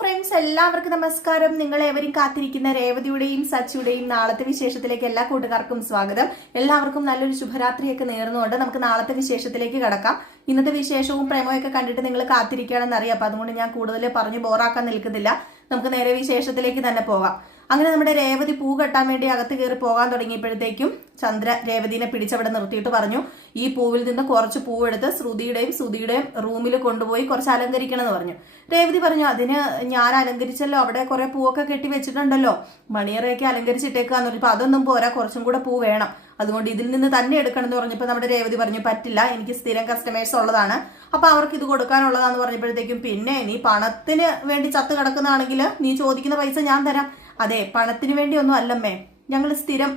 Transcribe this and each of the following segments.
Friends, എല്ലാവർക്കും നമസ്കാരം. നിങ്ങളേവരും കാത്തിരിക്കുന്ന രേവതിയുടെയും സച്ചിയുടെയും നാളത്തെ വിശേഷത്തിലേക്ക് എല്ലാ കൂട്ടുകാർക്കും സ്വാഗതം. എല്ലാവർക്കും നല്ലൊരു ശുഭരാത്രിയൊക്കെ നേർന്നുകൊണ്ട് നമുക്ക് നാളത്തെ വിശേഷത്തിലേക്ക് കടക്കാം. ഇന്നത്തെ വിശേഷവും പ്രേമയൊക്കെ കണ്ടിട്ട് നിങ്ങൾ കാത്തിരിക്കുകയാണെന്ന് അറിയാം. അപ്പൊ അതുകൊണ്ട് ഞാൻ കൂടുതൽ പറഞ്ഞു ബോറാക്കാൻ നിൽക്കുന്നില്ല. നമുക്ക് നേരെ വിശേഷത്തിലേക്ക് തന്നെ പോകാം. അങ്ങനെ നമ്മുടെ രേവതി പൂ കെട്ടാൻ വേണ്ടി അകത്ത് കയറി പോകാൻ തുടങ്ങിയപ്പോഴത്തേക്കും ചന്ദ്ര രേവതിനെ പിടിച്ചവിടെ നിർത്തിയിട്ട് പറഞ്ഞു, ഈ പൂവിൽ നിന്ന് കുറച്ച് പൂവെടുത്ത് ശ്രുതിയുടെയും റൂമിൽ കൊണ്ടുപോയി കുറച്ച് അലങ്കരിക്കണം എന്ന് പറഞ്ഞു. രേവതി പറഞ്ഞു, അതിന് ഞാൻ അലങ്കരിച്ചല്ലോ, അവിടെ കുറെ പൂവൊക്കെ കെട്ടി വെച്ചിട്ടുണ്ടല്ലോ, മണിയറയൊക്കെ അലങ്കരിച്ചിട്ടേക്കാന്ന് പറഞ്ഞു. അപ്പൊ അതൊന്നും പോരാ, കുറച്ചും കൂടെ പൂ വേണം, അതുകൊണ്ട് ഇതിൽ നിന്ന് തന്നെ എടുക്കണം എന്ന് പറഞ്ഞപ്പോൾ നമ്മുടെ രേവതി പറഞ്ഞു, പറ്റില്ല, എനിക്ക് സ്ഥിരം കസ്റ്റമേഴ്സ് ഉള്ളതാണ്, അപ്പൊ അവർക്ക് ഇത് കൊടുക്കാനുള്ളതാന്ന് പറഞ്ഞപ്പോഴത്തേക്കും, പിന്നെ നീ പണത്തിന് വേണ്ടി ചത്ത് കിടക്കുന്നതാണെങ്കിൽ നീ ചോദിക്കുന്ന പൈസ ഞാൻ തരാം. അതെ, പണത്തിന് വേണ്ടി ഒന്നും അല്ലമ്മേ, ഞങ്ങൾ സ്ഥിരം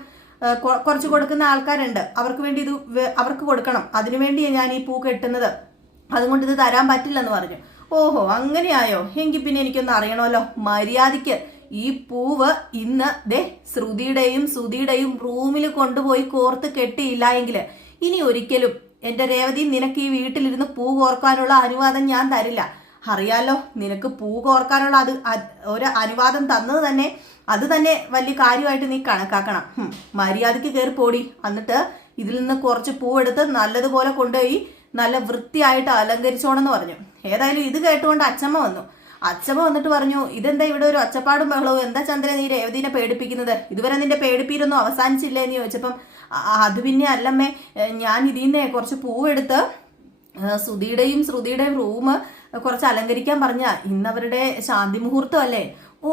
കുറച്ച് കൊടുക്കുന്ന ആൾക്കാരുണ്ട്, അവർക്ക് വേണ്ടി ഇത് അവർക്ക് കൊടുക്കണം, അതിനുവേണ്ടിയാണ് ഞാൻ ഈ പൂ കെട്ടുന്നത്, അതുകൊണ്ട് ഇത് തരാൻ പറ്റില്ലെന്ന് പറഞ്ഞു. ഓഹോ, അങ്ങനെയായോ, എങ്കിൽ പിന്നെ എനിക്കൊന്ന് അറിയണമല്ലോ, മര്യാദയ്ക്ക് ഈ പൂവ് ഇന്ന് ശ്രുതിയുടെയും റൂമിൽ കൊണ്ടുപോയി കോർത്ത് കെട്ടിയില്ല എങ്കിൽ ഇനി ഒരിക്കലും എന്റെ രേവതി നിനക്ക് ഈ വീട്ടിലിരുന്ന് പൂ കോർക്കാനുള്ള അനുവാദം ഞാൻ തരില്ല. അറിയാലോ, നിനക്ക് പൂ കോർക്കാനുള്ള ഒരു അനുവാദം തന്നത് തന്നെ അത് തന്നെ വലിയ കാര്യമായിട്ട് നീ കണക്കാക്കണം. മര്യാദയ്ക്ക് കയറി പോടി, എന്നിട്ട് ഇതിൽ നിന്ന് കുറച്ച് പൂവെടുത്ത് നല്ലതുപോലെ കൊണ്ടുപോയി നല്ല വൃത്തിയായിട്ട് അലങ്കരിച്ചോണെന്ന് പറഞ്ഞു. ഏതായാലും ഇത് കേട്ടുകൊണ്ട് അച്ചമ്മ വന്നു. അച്ചമ്മ വന്നിട്ട് പറഞ്ഞു, ഇതെന്താ ഇവിടെ ഒരു ഒച്ചപ്പാടും ബഹളവും, എന്താ ചന്ദ്ര നീ രേവതിനെ പേടിപ്പിക്കുന്നത്, ഇതുവരെ നിന്റെ പേടിപ്പീരൊന്നും അവസാനിച്ചില്ലേ എന്ന് ചോദിച്ചപ്പം, അത് പിന്നെ അല്ലമ്മേ, ഞാൻ ഇതിന്നെ കുറച്ച് പൂവെടുത്ത് ശ്രുതിയുടെയും റൂം കുറച്ച് അലങ്കരിക്കാൻ പറഞ്ഞ, ഇന്നവരുടെ ശാന്തി മുഹൂർത്തം അല്ലേ. ഓ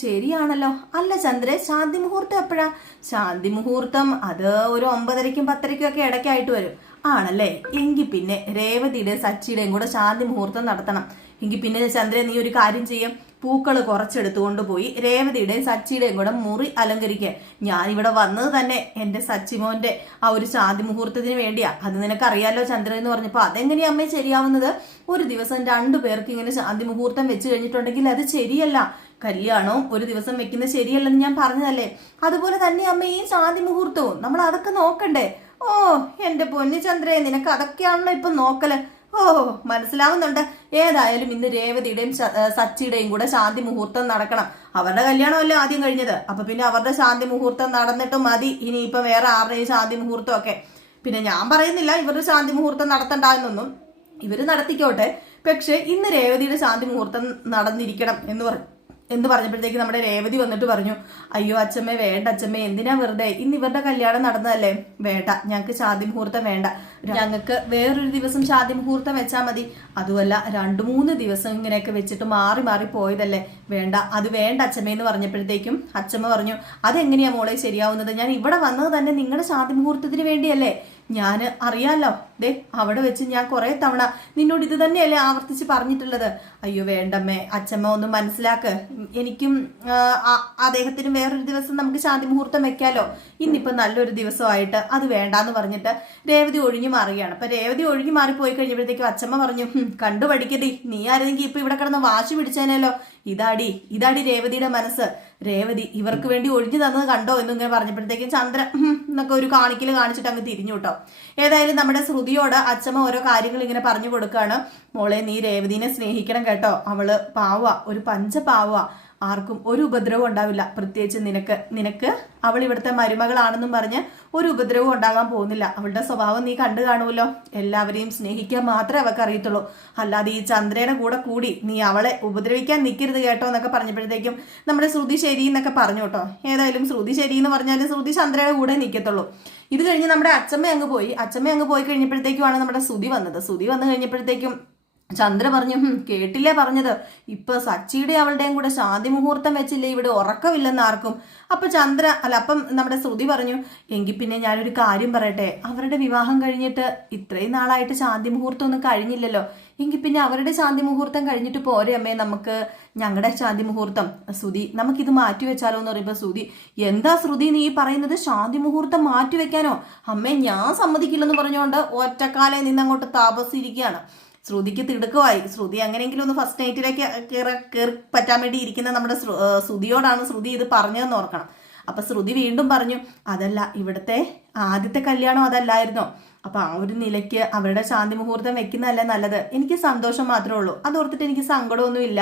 ശരിയാണല്ലോ. അല്ല ചന്ദ്രേ, ശാന്തി മുഹൂർത്തം എപ്പോഴാ? ശാന്തി മുഹൂർത്തം അത് ഒരു 9:30ക്കും 10:30ക്കും ഒക്കെ ഇടയ്ക്കായിട്ട് വരും. ആണല്ലേ, എങ്കിൽ പിന്നെ രേവതിയുടെയും സച്ചിയുടെയും കൂടെ ശാന്തി മുഹൂർത്തം നടത്തണം. എങ്കിൽ പിന്നെ ചന്ദ്രേ നീ ഒരു കാര്യം ചെയ്യും, പൂക്കൾ കുറച്ചെടുത്തുകൊണ്ട് പോയി രേവതിയുടെയും സച്ചിയുടെയും കൂടെ മുറി അലങ്കരിക്കുക. ഞാനിവിടെ വന്നത് തന്നെ എന്റെ സച്ചിമോന്റെ ആ ഒരു ശാന്തി മുഹൂർത്തത്തിന് വേണ്ടിയാ. അത് നിനക്കറിയാലോ ചന്ദ്ര എന്ന് പറഞ്ഞപ്പോ, അതെങ്ങനെയാ അമ്മേ ശരിയാവുന്നത്? ഒരു ദിവസം 2 പേർക്ക് ഇങ്ങനെ ശാന്തി മുഹൂർത്തം വെച്ച് കഴിഞ്ഞിട്ടുണ്ടെങ്കിൽ അത് ശരിയല്ല. കല്യാണവും ഒരു ദിവസം വെക്കുന്നത് ശരിയല്ലെന്ന് ഞാൻ പറഞ്ഞതല്ലേ. അതുപോലെ തന്നെ അമ്മ ഈ ശാന്തി മുഹൂർത്തവും നമ്മൾ അതൊക്കെ നോക്കണ്ടേ? ഓ എന്റെ പൊന്നു ചന്ദ്രേ, നിനക്ക് അതൊക്കെയാണല്ലോ ഇപ്പൊ നോക്കല്. ഓ മനസ്സിലാവുന്നുണ്ട്. ഏതായാലും ഇന്ന് രേവതിയുടെയും സച്ചിയുടെയും കൂടെ ശാന്തി മുഹൂർത്തം നടക്കണം. അവരുടെ കല്യാണമല്ലേ ആദ്യം കഴിഞ്ഞത്, അപ്പൊ പിന്നെ അവരുടെ ശാന്തി മുഹൂർത്തം നടന്നിട്ട് മതി ഇനിയിപ്പൊ വേറെ ആരുടെയും ശാന്തി മുഹൂർത്തം ഒക്കെ. പിന്നെ ഞാൻ പറയുന്നില്ല ഇവരുടെ ശാന്തി മുഹൂർത്തം നടത്തണ്ടെന്നൊന്നും, ഇവര് നടത്തിക്കോട്ടെ, പക്ഷെ ഇന്ന് രേവതിയുടെ ശാന്തി മുഹൂർത്തം നടന്നിരിക്കണം എന്ന് പറഞ്ഞപ്പോഴത്തേക്ക് നമ്മുടെ രേവതി വന്നിട്ട് പറഞ്ഞു, അയ്യോ അച്ഛമ്മേ, വേണ്ട അച്ഛമ്മേ, എന്തിനാ വെറുതെ, ഇന്ന് ഇവരുടെ കല്യാണം നടന്നതല്ലേ, വേണ്ട, ഞങ്ങൾക്ക് ശാന്തി മുഹൂർത്തം വേണ്ട, ഞങ്ങൾക്ക് വേറൊരു ദിവസം ശാന്തി മുഹൂർത്തം വെച്ചാൽ മതി. അതുമല്ല 2-3 ദിവസം ഇങ്ങനെയൊക്കെ വെച്ചിട്ട് മാറി പോയതല്ലേ, വേണ്ട, അത് വേണ്ട അച്ഛമ്മ എന്ന് പറഞ്ഞപ്പോഴത്തേക്കും അച്ഛമ്മ പറഞ്ഞു, അതെങ്ങനെയാ മോളെ ശരിയാവുന്നത്, ഞാൻ ഇവിടെ വന്നത് തന്നെ നിങ്ങളുടെ ശാന്തി മുഹൂർത്തത്തിന് വേണ്ടിയല്ലേ, ഞാൻ അറിയാലോ, അവിടെ വെച്ച് ഞാൻ കുറെ തവണ നിന്നോട് ഇത് തന്നെയല്ലേ ആവർത്തിച്ച് പറഞ്ഞിട്ടുള്ളത്. അയ്യോ വേണ്ടമ്മേ, അച്ഛമ്മ ഒന്ന് മനസ്സിലാക്ക്, എനിക്കും അദ്ദേഹത്തിനും വേറൊരു ദിവസം നമുക്ക് ശാന്തി മുഹൂർത്തം വെക്കാലോ, ഇന്നിപ്പോ നല്ലൊരു ദിവസമായിട്ട് അത് വേണ്ടാന്ന് പറഞ്ഞിട്ട് രേവതി ഒഴിഞ്ഞു മാറുകയാണ്. അപ്പൊ രേവതി ഒഴിഞ്ഞു മാറിപ്പോയി കഴിഞ്ഞപ്പോഴത്തേക്കും അച്ഛമ്മ പറഞ്ഞു, കണ്ടുപഠിക്കടി, നീ ആരെങ്കിൽ ഇപ്പൊ ഇവിടെ കിടന്ന് വാശി പിടിച്ചേനല്ലോ, ഇതാടി രേവതിയുടെ മനസ്സ്, രേവതി ഇവർക്ക് വേണ്ടി ഒഴിഞ്ഞു തന്നത് കണ്ടോ എന്നിങ്ങനെ പറഞ്ഞപ്പോഴത്തേക്കും ചന്ദ്ര എന്നൊക്കെ ഒരു കാണിക്കല് കാണിച്ചിട്ട് അങ്ങ് തിരിഞ്ഞു കേട്ടോ. ഏതായാലും നമ്മുടെ ശ്രുതിയോട് അച്ഛമ്മ ഓരോ കാര്യങ്ങൾ ഇങ്ങനെ പറഞ്ഞു കൊടുക്കുകയാണ്. മോളെ, നീ രേവതിനെ സ്നേഹിക്കണം കേട്ടോ, അവള് പാവ, ഒരു പഞ്ചപാവ, ആർക്കും ഒരു ഉപദ്രവം ഉണ്ടാവില്ല, പ്രത്യേകിച്ച് നിനക്ക് അവൾ ഇവിടുത്തെ മരുമകളാണെന്നും പറഞ്ഞ് ഒരു ഉപദ്രവവും ഉണ്ടാകാൻ പോകുന്നില്ല. അവളുടെ സ്വഭാവം നീ കണ്ടു കാണുമല്ലോ, എല്ലാവരെയും സ്നേഹിക്കാൻ മാത്രമേ അവൾക്ക് അറിയത്തുള്ളൂ, അല്ലാതെ ഈ ചന്ദ്രയുടെ കൂടി നീ അവളെ ഉപദ്രവിക്കാൻ നിൽക്കരുത് കേട്ടോ എന്നൊക്കെ പറഞ്ഞപ്പോഴത്തേക്കും നമ്മുടെ ശ്രുതി ശരി എന്നൊക്കെ പറഞ്ഞു കേട്ടോ. ഏതായാലും ശ്രുതി ശരി എന്ന് പറഞ്ഞാലും ശ്രുതി ചന്ദ്രയുടെ കൂടെ നിൽക്കത്തുള്ളൂ. ഇത് കഴിഞ്ഞ് നമ്മുടെ അച്ഛമ്മ അങ്ങ് പോയി കഴിഞ്ഞപ്പോഴത്തേക്കുമാണ് നമ്മുടെ ശ്രുതി വന്നു കഴിഞ്ഞപ്പോഴത്തേക്കും ചന്ദ്ര പറഞ്ഞു, കേട്ടില്ലേ പറഞ്ഞത്, ഇപ്പൊ സച്ചിയുടെ അവളുടെയും കൂടെ ശാന്തി മുഹൂർത്തം വെച്ചില്ലേ, ഇവിടെ ഉറക്കമില്ലെന്ന് ആർക്കും. അപ്പം നമ്മുടെ ശ്രുതി പറഞ്ഞു, എങ്കിൽ പിന്നെ ഞാനൊരു കാര്യം പറയട്ടെ, അവരുടെ വിവാഹം കഴിഞ്ഞിട്ട് ഇത്രയും നാളായിട്ട് ശാന്തി മുഹൂർത്തം ഒന്നും കഴിഞ്ഞില്ലല്ലോ, എങ്കിൽ പിന്നെ അവരുടെ ശാന്തി മുഹൂർത്തം കഴിഞ്ഞിട്ട് പോരെ അമ്മേ നമുക്ക് ഞങ്ങളുടെ ശാന്തി മുഹൂർത്തം, ശ്രുതി നമുക്കിത് മാറ്റിവെച്ചാലോ എന്ന് പറയുമ്പോ ശ്രുതി, എന്താ ശ്രുതി നീ പറയുന്നത്, ശാന്തി മുഹൂർത്തം മാറ്റിവെക്കാനോ? അമ്മേ ഞാൻ സമ്മതിക്കില്ലെന്ന് പറഞ്ഞുകൊണ്ട് ഒറ്റക്കാലെ നിന്നങ്ങോട്ട് താപസിരിക്കുകയാണ്. ശ്രുതിക്ക് തിടുക്കമായി. ശ്രുതി അങ്ങനെയെങ്കിലും ഒന്ന് ഫസ്റ്റ് നൈറ്റിലേക്ക് കയറി പറ്റാൻ വേണ്ടി ഇരിക്കുന്ന നമ്മുടെ ശ്രുതിയോടാണ് ശ്രുതി ഇത് പറഞ്ഞതെന്ന് ഓർക്കണം. അപ്പൊ ശ്രുതി വീണ്ടും പറഞ്ഞു, അതല്ല, ഇവിടുത്തെ ആദ്യത്തെ കല്യാണം അതല്ലായിരുന്നോ, അപ്പൊ ആ ഒരു നിലയ്ക്ക് അവരുടെ ശാന്തി മുഹൂർത്തം വെക്കുന്നതല്ലേ നല്ലത്, എനിക്ക് സന്തോഷം മാത്രമേ ഉള്ളൂ, അതോർത്തിട്ട് എനിക്ക് സങ്കടമൊന്നും ഇല്ല.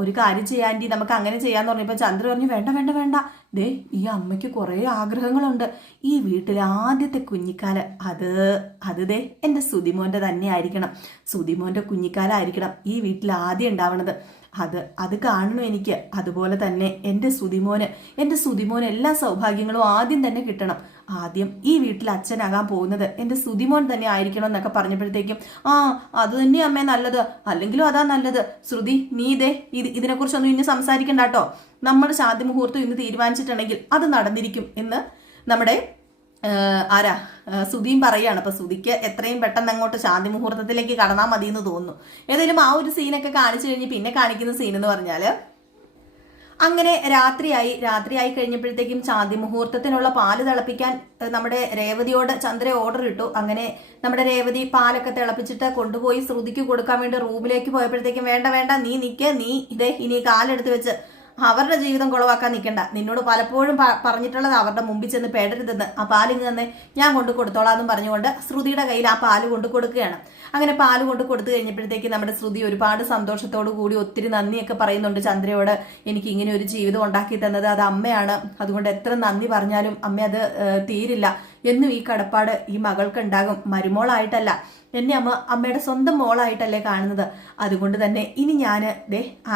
ഒരു കാര്യം ചെയ്യാൻ ആൻറ്റി, നമുക്ക് അങ്ങനെ ചെയ്യാന്ന് പറഞ്ഞപ്പോൾ ചന്ദ്ര പറഞ്ഞു വേണ്ട വേണ്ട വേണ്ട, ദേ ഈ അമ്മയ്ക്ക് കുറേ ആഗ്രഹങ്ങളുണ്ട്. ഈ വീട്ടിലെ ആദ്യത്തെ കുഞ്ഞിക്കാല് അത് ദേ എൻ്റെ സുതിമോൻ്റെ തന്നെ ആയിരിക്കണം. സുതിമോൻ്റെ കുഞ്ഞിക്കാലായിരിക്കണം ഈ വീട്ടിൽ ആദ്യം ഉണ്ടാവണത്. അത് കാണണം എനിക്ക്. അതുപോലെ തന്നെ എൻ്റെ സുതിമോന് എല്ലാ സൗഭാഗ്യങ്ങളും ആദ്യം തന്നെ കിട്ടണം. ആദ്യം ഈ വീട്ടിൽ അച്ഛനാകാൻ പോകുന്നത് എൻ്റെ സുതിമോൻ തന്നെ ആയിരിക്കണം എന്നൊക്കെ പറഞ്ഞപ്പോഴത്തേക്കും അത് തന്നെ അമ്മേ നല്ലത്, അല്ലെങ്കിലും അതാ നല്ലത്. ശ്രുതി, നീ ഇതിനെക്കുറിച്ചൊന്നും ഇനി സംസാരിക്കണ്ട കേട്ടോ. നമ്മുടെ ശാന്തി മുഹൂർത്തം ഇന്ന് തീരുമാനിച്ചിട്ടുണ്ടെങ്കിൽ അത് നടന്നിരിക്കും എന്ന് നമ്മുടെ സുധിയും പറയാണ്. അപ്പൊ സുധിക്ക് എത്രയും പെട്ടെന്ന് അങ്ങോട്ട് ശാന്തി മുഹൂർത്തത്തിലേക്ക് കടന്നാൽ മതി എന്ന് തോന്നുന്നു. ഏതായാലും ആ ഒരു സീനൊക്കെ കാണിച്ചു കഴിഞ്ഞ് പിന്നെ കാണിക്കുന്ന സീൻ എന്ന് പറഞ്ഞാല് അങ്ങനെ രാത്രിയായി കഴിഞ്ഞപ്പോഴത്തേക്കും ശാന്തി മുഹൂർത്തത്തിനുള്ള പാല് തിളപ്പിക്കാൻ നമ്മുടെ രേവതിയോട് ചന്ദ്ര ഓർഡർ ഇട്ടു. അങ്ങനെ നമ്മുടെ രേവതി പാലൊക്കെ തിളപ്പിച്ചിട്ട് കൊണ്ടുപോയി ശ്രുതിക്ക് കൊടുക്കാൻ വേണ്ടി റൂമിലേക്ക് പോയപ്പോഴത്തേക്കും വേണ്ട വേണ്ട, നീ ഇനി കാലെടുത്ത് വെച്ച് അവരുടെ ജീവിതം കുളവാക്കാൻ നിൽക്കണ്ട. നിന്നോട് പലപ്പോഴും പറഞ്ഞിട്ടുള്ളത് അവരുടെ മുമ്പിൽ ചെന്ന് പേടരുതെന്ന്. ആ പാലിങ് തന്നെ ഞാൻ കൊണ്ട് കൊടുത്തോളാന്നും പറഞ്ഞുകൊണ്ട് ശ്രുതിയുടെ കയ്യിൽ ആ പാല് കൊണ്ട് കൊടുക്കുകയാണ്. അങ്ങനെ പാല് കൊണ്ട് കൊടുത്തു കഴിഞ്ഞപ്പോഴത്തേക്ക് നമ്മുടെ ശ്രുതി ഒരുപാട് സന്തോഷത്തോടു കൂടി ഒത്തിരി നന്ദിയൊക്കെ പറയുന്നുണ്ട് ചന്ദ്രയോട്. എനിക്ക് ഇങ്ങനെ ഒരു ജീവിതം ഉണ്ടാക്കി തന്നത് അത് അമ്മയാണ്, അതുകൊണ്ട് എത്ര നന്ദി പറഞ്ഞാലും അമ്മ അത് തീരില്ല എന്നും ഈ കടപ്പാട് ഈ മകൾക്ക് ഉണ്ടാകും. മരുമോളായിട്ടല്ല, എന്നെ അമ്മയുടെ സ്വന്തം മോളായിട്ടല്ലേ കാണുന്നത്. അതുകൊണ്ട് തന്നെ ഇനി ഞാൻ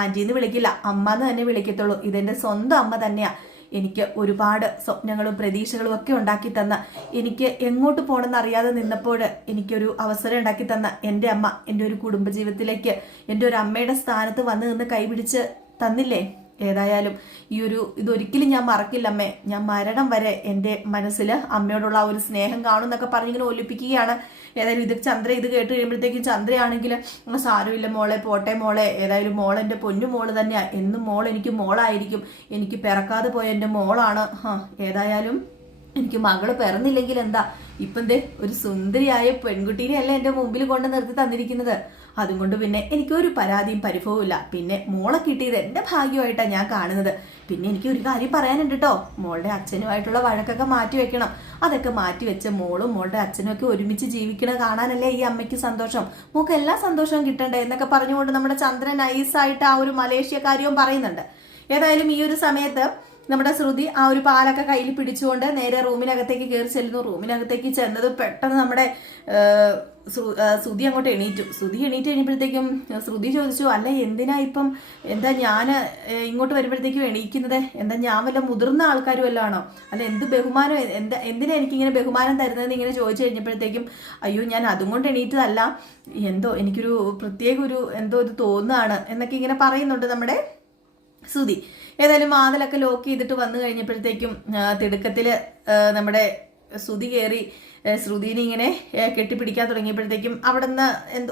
ആന്റിന്ന് വിളിക്കില്ല, അമ്മ എന്ന് തന്നെ വിളിക്കത്തുള്ളൂ. ഇതെന്റെ സ്വന്തം അമ്മ തന്നെയാ. എനിക്ക് ഒരുപാട് സ്വപ്നങ്ങളും പ്രതീക്ഷകളും ഒക്കെ ഉണ്ടാക്കി തന്ന, എനിക്ക് എങ്ങോട്ട് പോകണമെന്ന് അറിയാതെ നിന്നപ്പോൾ എനിക്കൊരു അവസരം ഉണ്ടാക്കി തന്ന എൻ്റെ അമ്മ എൻ്റെ ഒരു കുടുംബജീവിതത്തിലേക്ക് എൻ്റെ ഒരു അമ്മയുടെ സ്ഥാനത്ത് വന്ന് നിന്ന് കൈപിടിച്ച് തന്നില്ലേ. ഏതായാലും ഇതൊരിക്കലും ഞാൻ മറക്കില്ല അമ്മേ. ഞാൻ മരണം വരെ എൻ്റെ മനസ്സിൽ അമ്മയോടുള്ള ആ ഒരു സ്നേഹം കാണും എന്നൊക്കെ പറഞ്ഞിങ്ങനെ ഒലിപ്പിക്കുകയാണ്. ഏതായാലും ചന്ദ്ര ഇത് കേട്ട് കഴിയുമ്പോഴത്തേക്കും ചന്ദ്രയാണെങ്കിൽ സാരമില്ല മോളെ, പോട്ടെ മോളെ, ഏതായാലും മോൾ എൻ്റെ പൊന്നു മോള് തന്നെയാ, എന്നും മോൾ എനിക്ക് മോളായിരിക്കും, എനിക്ക് പിറക്കാതെ പോയ എൻ്റെ മോളാണ്. ഏതായാലും എനിക്ക് മകള് പിറന്നില്ലെങ്കിൽ എന്താ, ഇപ്പം ഒരു സുന്ദരിയായ പെൺകുട്ടീനെയല്ല എൻ്റെ മുമ്പിൽ കൊണ്ട് നിർത്തി തന്നിരിക്കുന്നത്. അതുകൊണ്ട് പിന്നെ എനിക്കൊരു പരാതിയും പരിഭവവും ഇല്ല. പിന്നെ മോളെ കിട്ടിയത് എൻ്റെ ഭാഗ്യമായിട്ടാണ് ഞാൻ കാണുന്നത്. പിന്നെ എനിക്ക് ഒരു കാര്യം പറയാനുണ്ട് കേട്ടോ, മോളുടെ അച്ഛനുമായിട്ടുള്ള വഴക്കൊക്കെ മാറ്റി വെക്കണം. അതൊക്കെ മാറ്റി വെച്ച് മോളും മോളുടെ അച്ഛനും ഒക്കെ ഒരുമിച്ച് ജീവിക്കണ കാണാനല്ലേ ഈ അമ്മയ്ക്ക് സന്തോഷം. മോൾക്ക് എല്ലാ സന്തോഷവും കിട്ടണ്ടേ എന്നൊക്കെ പറഞ്ഞുകൊണ്ട് നമ്മുടെ ചന്ദ്രൻ നൈസായിട്ട് ആ ഒരു മലേഷ്യ കാര്യവും പറയുന്നുണ്ട്. ഏതായാലും ഈ ഒരു സമയത്ത് നമ്മുടെ ശ്രുതി ആ ഒരു പാലൊക്കെ കയ്യിൽ പിടിച്ചുകൊണ്ട് നേരെ റൂമിനകത്തേക്ക് കയറി ചെല്ലുന്നു. റൂമിനകത്തേക്ക് ചെന്നത് പെട്ടെന്ന് നമ്മുടെ ശ്രുതി അങ്ങോട്ട് എണീറ്റു കഴിഞ്ഞപ്പോഴത്തേക്കും ശ്രുതി ചോദിച്ചു, അല്ല എന്താ ഞാൻ ഇങ്ങോട്ട് വരുമ്പോഴത്തേക്കും എണീക്കുന്നത്, എന്താ ഞാൻ വല്ല മുതിർന്ന ആൾക്കാരും വല്ലതും ആണോ, അല്ല എന്ത് ബഹുമാനം, എന്തിനാ എനിക്കിങ്ങനെ ബഹുമാനം തരുന്നതെന്ന് ഇങ്ങനെ ചോദിച്ചു കഴിഞ്ഞപ്പോഴത്തേക്കും അയ്യോ ഞാൻ അതും കൊണ്ട് എണീറ്റതല്ല, എനിക്കൊരു പ്രത്യേക ഇത് തോന്നുകയാണ് എന്നൊക്കെ ഇങ്ങനെ പറയുന്നുണ്ട് നമ്മുടെ ശ്രുതി. ഏതായാലും വാതിലൊക്കെ ലോക്ക് ചെയ്തിട്ട് വന്നു കഴിഞ്ഞപ്പോഴത്തേക്കും തിടുക്കത്തില് നമ്മുടെ ശ്രുതി കയറി ശ്രുതിനെ ഇങ്ങനെ കെട്ടിപ്പിടിക്കാൻ തുടങ്ങിയപ്പോഴത്തേക്കും അവിടെ നിന്ന്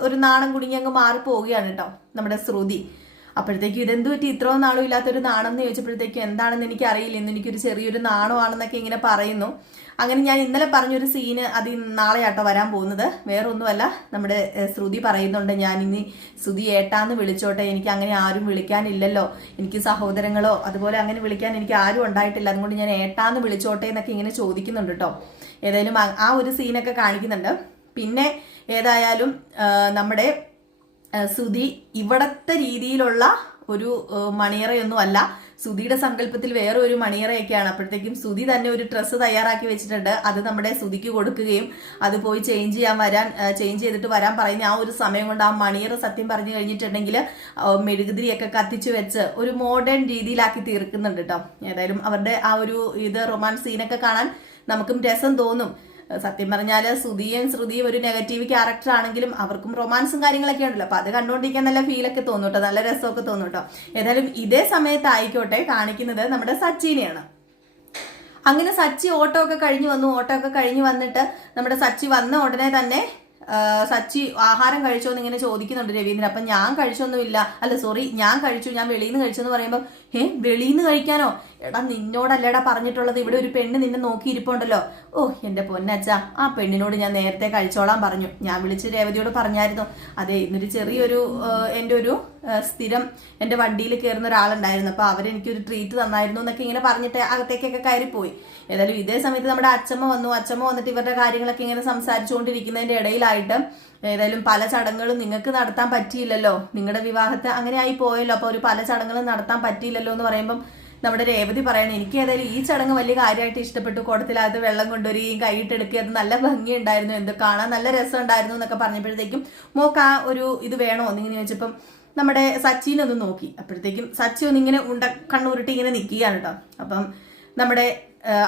ഒരു നാണം കുടുങ്ങി അങ്ങ് മാറിപ്പോവുകയാണ് കേട്ടോ നമ്മുടെ ശ്രുതി. അപ്പോഴത്തേക്കും ഇതെന്തു പറ്റി ഇത്രയും നാളും ഇല്ലാത്തൊരു നാണം എന്ന് ചോദിച്ചപ്പോഴത്തേക്കും എന്താണെന്ന് എനിക്ക് അറിയില്ല, ഇന്ന് എനിക്കൊരു ചെറിയൊരു നാണമാണെന്നൊക്കെ ഇങ്ങനെ പറയുന്നു. അങ്ങനെ ഞാൻ ഇന്നലെ പറഞ്ഞൊരു സീന് അത് നാളെയാട്ടോ വരാൻ പോകുന്നത്. വേറെ ഒന്നുമല്ല, നമ്മുടെ ശ്രുതി പറയുന്നുണ്ട് ഞാൻ ഇനി ശ്രുതി ഏട്ടാന്ന് വിളിച്ചോട്ടെ, എനിക്ക് അങ്ങനെ ആരും വിളിക്കാനില്ലല്ലോ, എനിക്ക് സഹോദരങ്ങളോ അതുപോലെ അങ്ങനെ വിളിക്കാൻ എനിക്ക് ആരും ഉണ്ടായിട്ടില്ല, അതുകൊണ്ട് ഞാൻ ഏട്ടാന്ന് വിളിച്ചോട്ടെ എന്നൊക്കെ ഇങ്ങനെ ചോദിക്കുന്നുണ്ട് കേട്ടോ. ഏതായാലും ആ ഒരു സീനൊക്കെ കാണിക്കുന്നുണ്ട്. പിന്നെ ഏതായാലും നമ്മുടെ ശ്രുതി ഇവിടത്തെ രീതിയിലുള്ള ഒരു മണിയറയൊന്നും അല്ല, ശ്രുതിയുടെ സങ്കല്പത്തിൽ വേറെ ഒരു മണിയറയൊക്കെയാണ്. അപ്പോഴത്തേക്കും ശ്രുതി തന്നെ ഒരു ഡ്രസ്സ് തയ്യാറാക്കി വെച്ചിട്ടുണ്ട്. അത് നമ്മുടെ ശ്രുതിക്ക് കൊടുക്കുകയും അത് പോയി ചേഞ്ച് ചെയ്തിട്ട് വരാൻ പറയുന്ന ആ ഒരു സമയം കൊണ്ട് ആ മണിയറ സത്യം പറഞ്ഞു കഴിഞ്ഞിട്ടുണ്ടെങ്കിൽ മെഴുകുതിരിയൊക്കെ കത്തിച്ചു വെച്ച് ഒരു മോഡേൺ രീതിയിലാക്കി തീർക്കുന്നുണ്ട് കേട്ടോ. ഏതായാലും അവരുടെ ആ ഒരു റൊമാൻസ് സീനൊക്കെ കാണാൻ നമുക്കും രസം തോന്നും. സത്യം പറഞ്ഞാല് ശ്രുതിയും ഒരു നെഗറ്റീവ് ക്യാരക്ടർ ആണെങ്കിലും അവർക്കും റൊമാൻസും കാര്യങ്ങളൊക്കെ ഉണ്ടല്ലോ, അപ്പൊ അത് കണ്ടുകൊണ്ടിരിക്കാൻ നല്ല ഫീലൊക്കെ തോന്നും കേട്ടോ, നല്ല രസമൊക്കെ തോന്നും കേട്ടോ. ഏതായാലും ഇതേ സമയത്ത് ആയിക്കോട്ടെ കാണിക്കുന്നത് നമ്മുടെ സച്ചിനെയാണ്. അങ്ങനെ സച്ചി ഓട്ടോ ഒക്കെ കഴിഞ്ഞ് വന്നിട്ട് നമ്മുടെ സച്ചി വന്ന ഉടനെ തന്നെ സച്ചി ആഹാരം കഴിച്ചോ എന്ന് ഇങ്ങനെ ചോദിക്കുന്നുണ്ട് രവീന്ദ്രൻ. അപ്പൊ ഞാൻ കഴിച്ചൊന്നുമില്ല, ഞാൻ കഴിച്ചു, ഞാൻ വെളിയിൽ നിന്ന് കഴിച്ചു എന്ന് പറയുമ്പോൾ വെളിയിൽ നിന്ന് കഴിക്കാനോ, എടാ നിന്നോടല്ലേടാ പറഞ്ഞിട്ടുള്ളത്, ഇവിടെ ഒരു പെണ്ണ് നിന്നെ നോക്കിയിരിപ്പുണ്ടല്ലോ. ഓ എന്റെ പൊന്നച്ച, ആ പെണ്ണിനോട് ഞാൻ നേരത്തെ കഴിച്ചോളാൻ പറഞ്ഞു. ഞാൻ വിളിച്ച് രേവതിയോട് പറഞ്ഞായിരുന്നു. അതെ, ഇന്നൊരു ചെറിയൊരു എൻ്റെ ഒരു സ്ഥിരം എൻ്റെ വണ്ടിയിൽ കയറുന്ന ഒരാളുണ്ടായിരുന്നു. അപ്പൊ അവരെനിക്കൊരു ട്രീറ്റ് തന്നായിരുന്നു എന്നൊക്കെ ഇങ്ങനെ പറഞ്ഞിട്ട് അകത്തേക്കൊക്കെ കയറിപ്പോയി. ഏതായാലും ഇതേ സമയത്ത് നമ്മുടെ അച്ഛമ്മ വന്നു. അച്ഛമ്മ വന്നിട്ട് ഇവരുടെ കാര്യങ്ങളൊക്കെ ഇങ്ങനെ സംസാരിച്ചുകൊണ്ടിരിക്കുന്നതിന്റെ ഇടയിലായിട്ട് ഏതായാലും പല ചടങ്ങുകളും നിങ്ങൾക്ക് നടത്താൻ പറ്റിയില്ലല്ലോ, നിങ്ങളുടെ വിവാഹത്തെ അങ്ങനെ ആയി പോയല്ലോ, അപ്പൊ ഒരു പല ചടങ്ങുകളും നടത്താൻ പറ്റിയില്ലല്ലോ എന്ന് പറയുമ്പം നമ്മുടെ രേവതി പറയണം, എനിക്ക് ഏതായാലും ഈ ചടങ്ങ് വലിയ കാര്യമായിട്ട് ഇഷ്ടപ്പെട്ടു. കുടത്തിലകത്ത് വെള്ളം കൊണ്ടുവരികയും കൈയിട്ടെടുക്കുക, അത് നല്ല ഭംഗിയുണ്ടായിരുന്നു, എന്ത് കാണാൻ നല്ല രസം ഉണ്ടായിരുന്നു എന്നൊക്കെ പറഞ്ഞപ്പോഴത്തേക്കും മോക്ക് ആ ഒരു ഇത് വേണോ എന്നിങ്ങനെ ചോദിച്ചപ്പം നമ്മുടെ സച്ചിനൊന്ന് നോക്കി. അപ്പോഴത്തേക്കും സച്ചി ഒന്ന് ഇങ്ങനെ കണ്ണുരുട്ടി ഇങ്ങനെ നിൽക്കുകയാണ് കേട്ടോ. അപ്പം നമ്മുടെ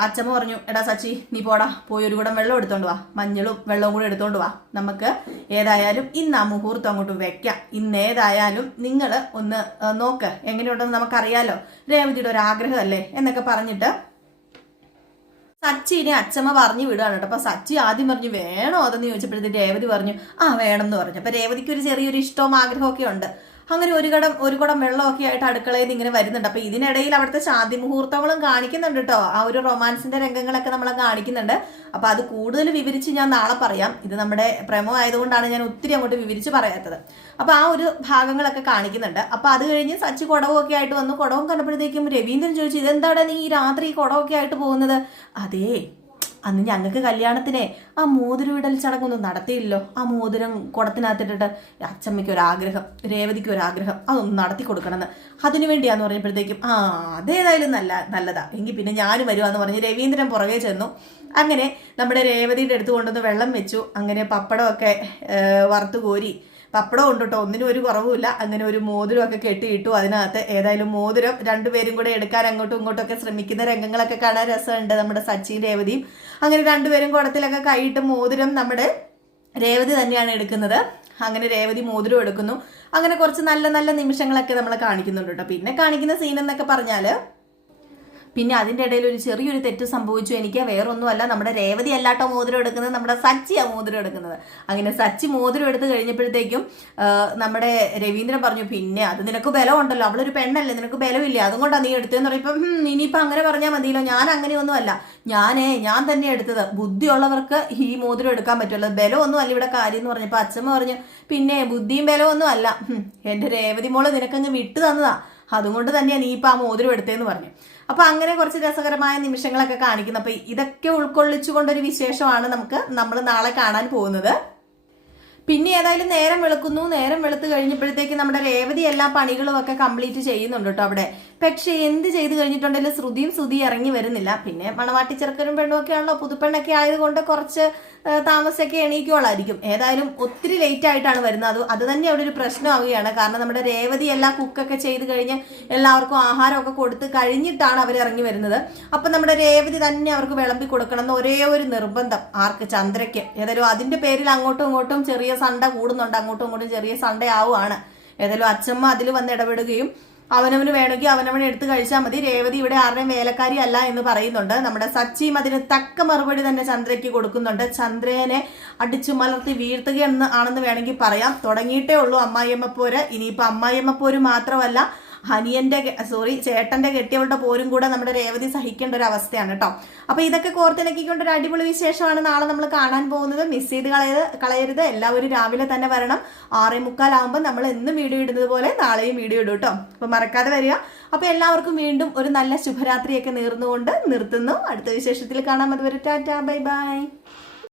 അച്ഛമ്മ പറഞ്ഞു, എടാ സച്ചി നീ പോടാ, പോയി ഒരു കുടം വെള്ളം എടുത്തോണ്ട് വാ, മഞ്ഞളും വെള്ളവും കൂടെ എടുത്തോണ്ട് വാ, നമുക്ക് ഏതായാലും ഇന്ന് ആ മുഹൂർത്തം അങ്ങോട്ട് വെക്കാം. ഇന്ന് ഏതായാലും നിങ്ങൾ ഒന്ന് നോക്ക്, എങ്ങനെയുണ്ടെന്ന് നമുക്കറിയാലോ, രേവതിയുടെ ഒരു ആഗ്രഹമല്ലേ എന്നൊക്കെ പറഞ്ഞിട്ട് സച്ചിനെ അച്ഛമ്മ പറഞ്ഞു വിടുകയാണ് കേട്ടോ. അപ്പൊ സച്ചി ആദ്യം പറഞ്ഞു വേണോ അതെന്ന് ചോദിച്ചപ്പോഴത്തേക്ക് രേവതി പറഞ്ഞു വേണം എന്ന് പറഞ്ഞു. അപ്പൊ രേവതിക്ക് ഒരു ചെറിയൊരു ഇഷ്ടവും ആഗ്രഹമൊക്കെ ഉണ്ട്. അങ്ങനെ ഒരു കുടം വെള്ളമൊക്കെ ആയിട്ട് അടുക്കളയിൽ നിന്ന് ഇങ്ങനെ വരുന്നുണ്ട്. അപ്പൊ ഇതിനിടയിൽ അവിടുത്തെ ശാന്തി മുഹൂർത്തങ്ങളും കാണിക്കുന്നുണ്ട് കേട്ടോ. ആ ഒരു റൊമാൻസിന്റെ രംഗങ്ങളൊക്കെ നമ്മളെ കാണിക്കുന്നുണ്ട്. അപ്പൊ അത് കൂടുതൽ വിവരിച്ച് ഞാൻ നാളെ പറയാം. ഇത് നമ്മുടെ പ്രമോ ആയതുകൊണ്ടാണ് ഞാൻ ഒത്തിരി അങ്ങോട്ട് വിവരിച്ച് പറയാത്തത്. അപ്പൊ ആ ഒരു ഭാഗങ്ങളൊക്കെ കാണിക്കുന്നുണ്ട്. അപ്പൊ അത് കഴിഞ്ഞ് സച്ചി കുടവൊക്കെ ആയിട്ട് വന്നു. കുടവും കണ്ടപ്പോഴത്തേക്കും രവീന്ദ്രൻ ചോദിച്ചു, ഇതെന്താണ് നീ ഈ രാത്രി കുടവൊക്കെ ആയിട്ട് പോകുന്നത്? അതേ, അന്ന് ഞങ്ങൾക്ക് കല്യാണത്തിനെ ആ മോതിരവിടൽ ചടങ്ങൊന്നും നടത്തിയില്ലോ. ആ മോതിരം കുടത്തിനകത്തിട്ടിട്ട് അച്ചമ്മയ്ക്ക് ഒരാഗ്രഹം, രേവതിക്ക് ഒരാഗ്രഹം, അതൊന്നും നടത്തി കൊടുക്കണമെന്ന്, അതിനു വേണ്ടിയാന്ന് പറഞ്ഞപ്പോഴത്തേക്കും അതേതായാലും നല്ലതാ, എങ്കിൽ പിന്നെ ഞാനും വരുവാന്ന് പറഞ്ഞ് രവീന്ദ്രൻ പുറകെ ചെന്നു. അങ്ങനെ നമ്മുടെ രേവതിയുടെ അടുത്ത് കൊണ്ടുവന്ന് വെള്ളം വെച്ചു. അങ്ങനെ പപ്പടമൊക്കെ വറുത്തു കോരി, പപ്പടം ഉണ്ട് കേട്ടോ, ഒന്നിനും ഒരു കുറവുമില്ല. അങ്ങനെ ഒരു മോതിരമൊക്കെ കെട്ടിയിട്ടു അതിനകത്ത്. ഏതായാലും മോതിരം രണ്ടുപേരും കൂടെ എടുക്കാൻ അങ്ങോട്ടും ഇങ്ങോട്ടൊക്കെ ശ്രമിക്കുന്ന രംഗങ്ങളൊക്കെ കാണാൻ രസമുണ്ട് നമ്മുടെ സച്ചിൻ രേവതിയും. അങ്ങനെ രണ്ടുപേരും കുടത്തിലൊക്കെ കൈയിട്ട് മോതിരം നമ്മുടെ രേവതി തന്നെയാണ് എടുക്കുന്നത്. അങ്ങനെ രേവതി മോതിരം എടുക്കുന്നു. അങ്ങനെ കുറച്ച് നല്ല നല്ല നിമിഷങ്ങളൊക്കെ നമ്മളെ കാണിക്കുന്നുണ്ട് കേട്ടോ. പിന്നെ കാണിക്കുന്ന സീൻ എന്നൊക്കെ പറഞ്ഞാല് പിന്നെ അതിൻ്റെ ഇടയിൽ ഒരു ചെറിയൊരു തെറ്റ് സംഭവിച്ചു. എനിക്ക് വേറൊന്നുമല്ല, നമ്മുടെ രേവതി അല്ലാട്ടോ മോതിരം എടുക്കുന്നത്, നമ്മുടെ സച്ചിയാണ് മോതിരം എടുക്കുന്നത്. അങ്ങനെ സച്ചി മോതിരം എടുത്ത് കഴിഞ്ഞപ്പോഴത്തേക്കും നമ്മുടെ രവീന്ദ്രൻ പറഞ്ഞു, പിന്നെ അത് നിനക്ക് ബലമുണ്ടല്ലോ, അവളൊരു പെണ്ണല്ലേ, നിനക്ക് ബലമില്ല, അതുകൊണ്ടാണ് നീ എടുത്തതെന്ന് പറയുമ്പം ഇനിയിപ്പോൾ അങ്ങനെ പറഞ്ഞാൽ മതിയല്ലോ, ഞാൻ അങ്ങനെയൊന്നുമല്ല, ഞാൻ തന്നെ എടുത്തത്, ബുദ്ധിയുള്ളവർക്ക് ഈ മോതിരം എടുക്കാൻ പറ്റുമല്ലോ, ബലമൊന്നും അല്ല ഇവിടെ കാര്യം എന്ന് പറഞ്ഞപ്പോൾ അച്ഛമ്മ പറഞ്ഞു, പിന്നെ ബുദ്ധിയും ബലമൊന്നും അല്ല, എൻ്റെ രേവതി മോള് നിനക്കങ്ങ് വിട്ടു തന്നതാ, അതുകൊണ്ട് തന്നെയാണ് നീ ഇപ്പം ആ മോതിരം എടുത്തതെന്ന് പറഞ്ഞു. അപ്പൊ അങ്ങനെ കുറച്ച് രസകരമായ നിമിഷങ്ങളൊക്കെ കാണിക്കുന്നു. അപ്പൊ ഇതൊക്കെ ഉൾക്കൊള്ളിച്ചുകൊണ്ടൊരു വിശേഷമാണ് നമ്മൾ നാളെ കാണാൻ പോകുന്നത്. പിന്നെ ഏതായാലും നേരം വെളുത്ത് കഴിഞ്ഞപ്പോഴത്തേക്ക് നമ്മുടെ രേവതി എല്ലാ പണികളും ഒക്കെ കംപ്ലീറ്റ് ചെയ്യുന്നുണ്ട് കേട്ടോ അവിടെ. പക്ഷെ എന്ത് ചെയ്ത് കഴിഞ്ഞിട്ടുണ്ടെങ്കിലും ശ്രുതി ഇറങ്ങി വരുന്നില്ല. പിന്നെ മണവാട്ടി ചെറുക്കനും പെണ്ണും ഒക്കെ ആണല്ലോ, പുതുപ്പെണ്ണൊക്കെ ആയതുകൊണ്ട് കുറച്ച് താമസമൊക്കെ എണീക്കുള്ളായിരിക്കും. ഏതായാലും ഒത്തിരി ലേറ്റ് ആയിട്ടാണ് വരുന്നത്. അത് തന്നെ അവിടെ ഒരു പ്രശ്നമാവുകയാണ്. കാരണം നമ്മുടെ രേവതി എല്ലാ കുക്കൊക്കെ ചെയ്ത് കഴിഞ്ഞ് എല്ലാവർക്കും ആഹാരമൊക്കെ കൊടുത്ത് കഴിഞ്ഞിട്ടാണ് അവർ ഇറങ്ങി വരുന്നത്. അപ്പൊ നമ്മുടെ രേവതി തന്നെ അവർക്ക് വിളമ്പി കൊടുക്കണം എന്ന് ഒരേ ഒരു നിർബന്ധം ആർക്ക്, ചന്ദ്രയ്ക്ക്. ഏതായാലും അതിന്റെ പേരിൽ അങ്ങോട്ടും ഇങ്ങോട്ടും ചെറിയ സണ്ട കൂടുന്നുണ്ട്, അങ്ങോട്ടും ഇങ്ങോട്ടും ചെറിയ സണ്ട ആവുകയാണ്. ഏതായാലും അച്ഛമ്മ അതിൽ വന്ന് ഇടപെടുകയും അവനവന് വേണമെങ്കിൽ അവനവനെ എടുത്ത് കഴിച്ചാൽ മതി, രേവതി ഇവിടെ ആരുടെയും വേലക്കാരി അല്ല എന്ന് പറയുന്നുണ്ട്. നമ്മുടെ സച്ചിയും അതിന് തക്ക മറുപടി തന്നെ ചന്ദ്രയ്ക്ക് കൊടുക്കുന്നുണ്ട്. ചന്ദ്രനെ അടിച്ചു മലർത്തി വീഴ്ത്തുക ആണെന്ന് വേണമെങ്കിൽ പറയാം. തുടങ്ങിയിട്ടേ ഉള്ളൂ അമ്മായിയമ്മ പോര്. ഇനിയിപ്പോൾ അമ്മായിയമ്മ പോര് മാത്രമല്ല, ചേട്ടന്റെ കെട്ടിയവളുടെ പോരും കൂടെ നമ്മുടെ രേവതി സഹിക്കേണ്ട ഒരു അവസ്ഥയാണ് കേട്ടോ. അപ്പൊ ഇതൊക്കെ കോർത്തിണക്കിക്കൊണ്ട് ഒരു അടിപൊളി വിശേഷമാണ് നാളെ നമ്മൾ കാണാൻ പോകുന്നത്. മിസ് ചെയ്ത് കളയരുത്. എല്ലാവരും രാവിലെ തന്നെ വരണം. 6:45 നമ്മൾ എന്നും വീഡിയോ ഇടുന്നത് പോലെ നാളെയും വീഡിയോ ഇടും കേട്ടോ. അപ്പൊ മറക്കാതെ വരിക. അപ്പൊ എല്ലാവർക്കും വീണ്ടും ഒരു നല്ല ശുഭരാത്രിയൊക്കെ നേർന്നുകൊണ്ട് നിർത്തുന്നു. അടുത്ത വിശേഷത്തിൽ കാണാം. അതുവരെ ടാറ്റാ, ബൈ ബൈ.